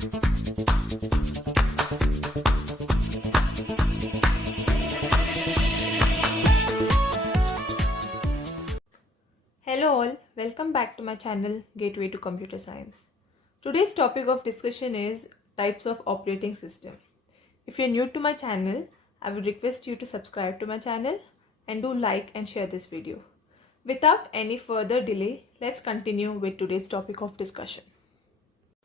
Hello all, welcome back to my channel Gateway to Computer Science. Today's topic of discussion is types of operating system. If you're new to my channel, I would request you to subscribe to my channel and do like and share this video. Without any further delay, let's continue with today's topic of discussion.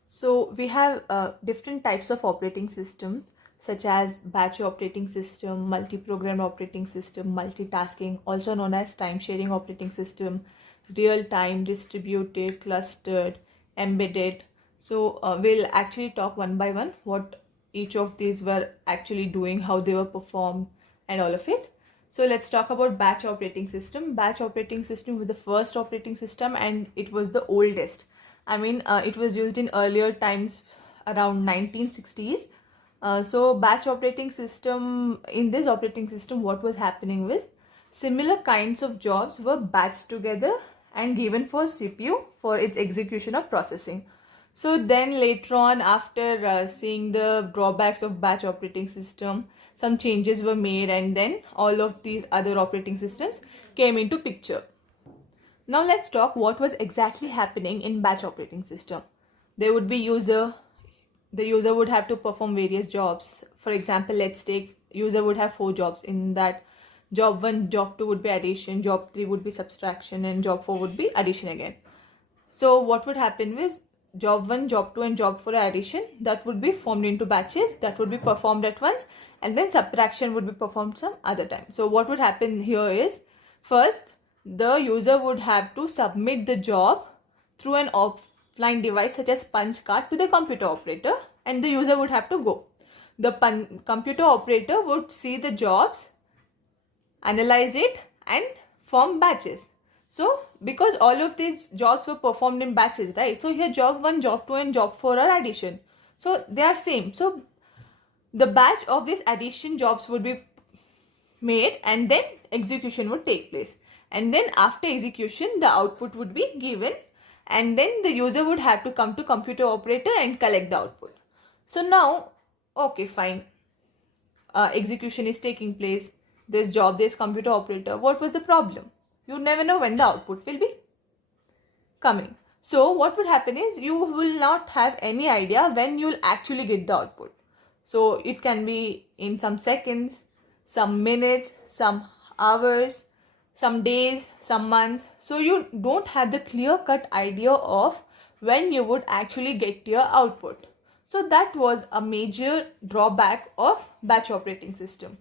So we have different types of operating systems such as batch operating system, multi-program operating system, multitasking, also known as time-sharing operating system, real-time, distributed, clustered, embedded. So we'll actually talk one by one what each of these were actually doing, how they were performed and all of it. So let's talk about batch operating system. Batch operating system was the first operating system and it was the oldest. It was used in earlier times around 1960s. So batch operating system, in this operating system, what was happening was similar kinds of jobs were batched together and given for CPU for its execution of processing. So then later on, after seeing the drawbacks of batch operating system, some changes were made and then all of these other operating systems came into picture. Now let's talk what was exactly happening in batch operating system. There would be the user would have to perform various jobs. For example, let's take user would have 4 jobs. In that, job 1, job 2 would be addition, job 3 would be subtraction and job 4 would be addition again. So what would happen was job 1, job 2 and job 4 are addition, that would be formed into batches, that would be performed at once, and then subtraction would be performed some other time. So what would happen here is, first the user would have to submit the job through an offline device such as punch card to the computer operator, and the user would have to go. The computer operator would see the jobs, analyze it and form batches. So because all of these jobs were performed in batches, right? So here job 1, job 2 and job 4 are addition. So they are same. So the batch of these addition jobs would be made and then execution would take place. And then after execution, the output would be given and then the user would have to come to computer operator and collect the output. So now, okay, fine. Execution is taking place. This job, this computer operator. What was the problem? You never know when the output will be coming. So what would happen is you will not have any idea when you will actually get the output. So it can be in some seconds, some minutes, some hours, some days, some months. So you don't have the clear-cut idea of when you would actually get your output. So that was a major drawback of batch operating system.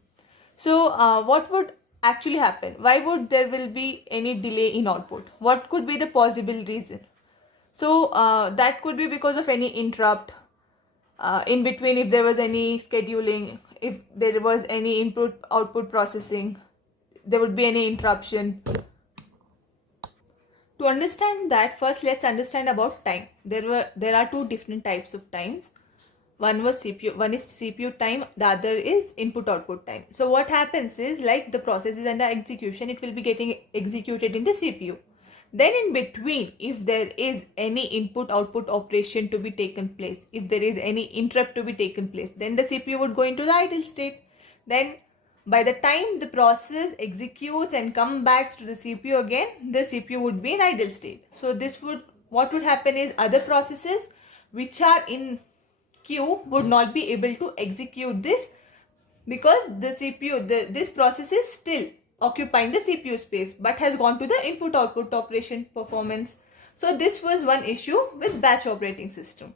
So what would actually happen? Why would there will be any delay in output? What could be the possible reason? So that could be because of any interrupt in between, if there was any scheduling, if there was any input output processing, there would be any interruption. To understand that, first let's understand about time. There are 2 different types of times. One is CPU time, the other is input output time. So what happens is, like the process is under execution, it will be getting executed in the CPU. Then in between, if there is any input output operation to be taken place, if there is any interrupt to be taken place, then the CPU would go into the idle state. Then by the time the process executes and comes back to the CPU again, the CPU would be in idle state. So what would happen is, other processes which are in queue would not be able to execute this because the CPU, this process is still occupying the CPU space but has gone to the input output operation performance. So this was one issue with batch operating system.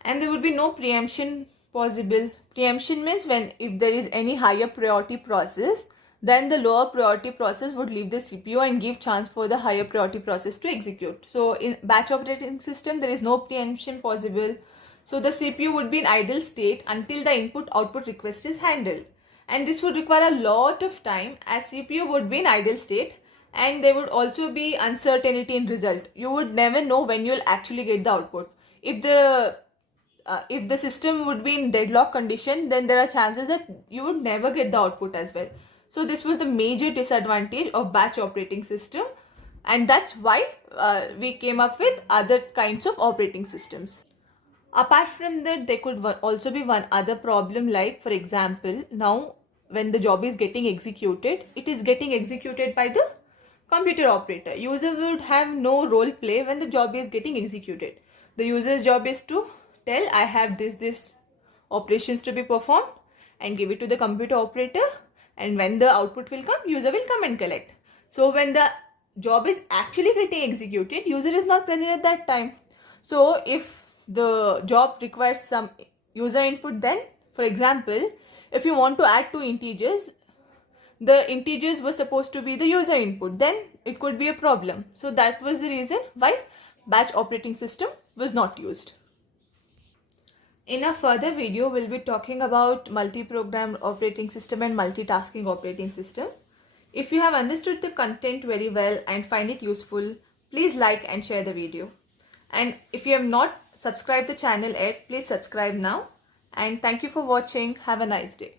And there would be no preemption possible. Preemption means if there is any higher priority process, then the lower priority process would leave the CPU and give chance for the higher priority process to execute. So in batch operating system, there is no preemption possible. So the CPU would be in idle state until the input output request is handled. And this would require a lot of time, as CPU would be in idle state and there would also be uncertainty in result. You would never know when you will actually get the output. If the system would be in deadlock condition, then there are chances that you would never get the output as well. So this was the major disadvantage of batch operating system, and that's why we came up with other kinds of operating systems. Apart from that, there could also be one other problem, like for example, now when the job is getting executed, it is getting executed by the computer operator. User would have no role play when the job is getting executed. The user's job is to tell, I have this operations to be performed, and give it to the computer operator, and when the output will come, user will come and collect. So when the job is actually getting executed, user is not present at that time. So if the job requires some user input, then for example, if you want to add two integers, the integers were supposed to be the user input, then it could be a problem. So that was the reason why batch operating system was not used. In a further video, we'll be talking about multi-program operating system and multitasking operating system. If you have understood the content very well and find it useful, please like and share the video. And if you have not subscribed the channel yet, please subscribe now. And thank you for watching. Have a nice day.